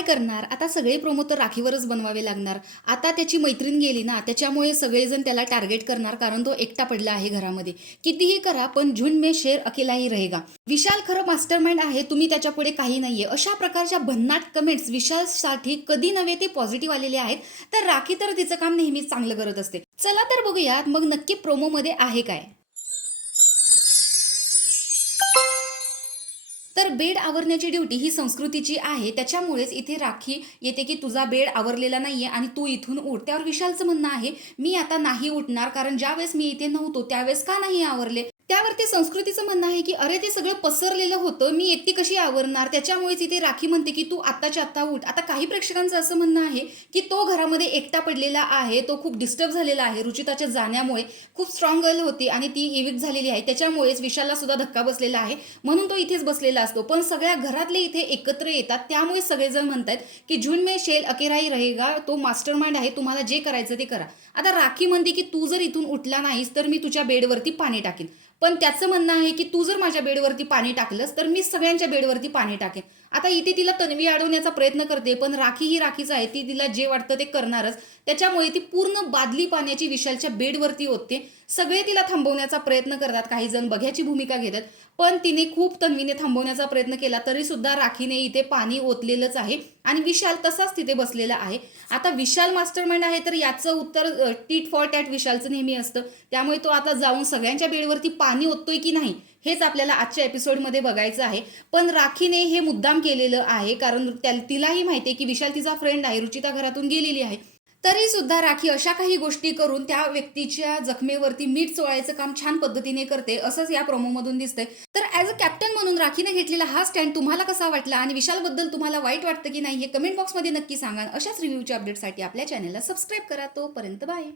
काय करणार? आता सगळे प्रोमो तर राखीवरच बनवावे लागणार. आता त्याची मैत्रीण गेली ना, त्याच्यामुळे सगळेजण त्याला टार्गेट करणार कारण तो एकटा पडला आहे घरामध्ये. कितीही करा पण झुंड में शेर अकेला ही रहेगा. विशाल खरं मास्टरमाइंड आहे, तुम्ही त्याच्यापुढे काही नाहीये. अशा प्रकारच्या भन्नाट कमेंट्स विशालसाठी कधी नव्हे ते पॉझिटिव्ह आलेले आहेत. तर राखी तर तिचं काम नेहमीच चांगलं करत असते. चला तर बघूयात मग नक्की प्रोमोमध्ये आहे काय? तर बेड आवरण्याची ड्युटी ही संस्कृतीची आहे. त्याच्यामुळेच इथे राखी येते की तुझा बेड आवरलेला नाहीये आणि तू इथून उठ. त्यावर विशालचं म्हणणं आहे, मी आता नाही उठणार कारण ज्यावेळेस मी इथे नव्हतो त्यावेळेस का नाही आवरले? त्यावरती संस्कृतीचं म्हणणं आहे की अरे ते सगळं पसरलेलं होतं, मी एकटी कशी आवरणार? त्याच्यामुळेच इथे राखी म्हणते की तू आत्ताच्या आत्ता उठ. आता काही प्रेक्षकांचं असं म्हणणं आहे की तो घरामध्ये एकटा पडलेला आहे, तो खूप डिस्टर्ब झालेला आहे. रुचिताच्या जाण्यामुळे खूप स्ट्रॉंग गर्ल होती आणि ती इविक झालेली आहे. त्याच्यामुळेच विशालला सुद्धा धक्का बसलेला आहे, म्हणून तो इथेच बसलेला असतो. पण सगळ्या घरातले इथे एकत्र येतात, त्यामुळे सगळेजण म्हणतात की झुंड में शेर अकेला ही रहेगा. तो मास्टरमाइंड आहे, तुम्हाला जे करायचं ते करा. आता राखी म्हणते की तू जर इथून उठला नाहीस तर मी तुझ्या बेडवरती पाणी टाकेन. पण त्याचं म्हणणं आहे की तू जर माझ्या बेडवरती पाणी टाकलंस तर मी सगळ्यांच्या बेडवरती पाणी टाकेन. आता इथे तिला तन्वी अडवण्याचा प्रयत्न करते, पण राखी ही राखीच आहे, ती तिला जे वाटतं ते करणारच. त्याच्यामुळे ती पूर्ण बादली पाण्याची विशालच्या बेडवरती ओतते. सगळे तिला थांबवण्याचा प्रयत्न करतात, काही जण बघ्याची भूमिका घेतात, पण तिने खूप तन्वीने थांबवण्याचा प्रयत्न केला तरी सुद्धा राखीने इथे पाणी ओतलेलंच आहे आणि विशाल तसाच तिथे बसलेला आहे. आता विशाल मास्टरमाइंड आहे तर याचं उत्तर टीट फॉर टॅट विशालचं नेहमी असतं. त्यामुळे तो आता जाऊन सगळ्यांच्या बेडवरती पाणी ओततोय की नाही हेच आपल्याला आजच्या एपिसोडमध्ये बघायचं आहे. पण राखीने हे मुद्दाम केलेलं आहे कारण तिलाही माहिती आहे की विशाल तिचा फ्रेंड आहे, रुचिता घरातून गेलेली आहे. तरी सुद्धा राखी अशा काही गोष्टी करून त्या व्यक्तीच्या जखमेवरती मीठ चोळायचं काम छान पद्धतीने करते, असंच या प्रोमोमधून दिसतंय. तर ॲज अ कॅप्टन म्हणून राखीने घेतलेला हा स्टँड तुम्हाला कसा वाटला आणि विशालबद्दल तुम्हाला वाईट वाटतं की नाही हे कमेंट बॉक्समध्ये नक्की सांगा. अशाच रिव्ह्यूच्या अपडेटसाठी आपल्या चॅनलला सबस्क्राईब करा. तोपर्यंत बाय.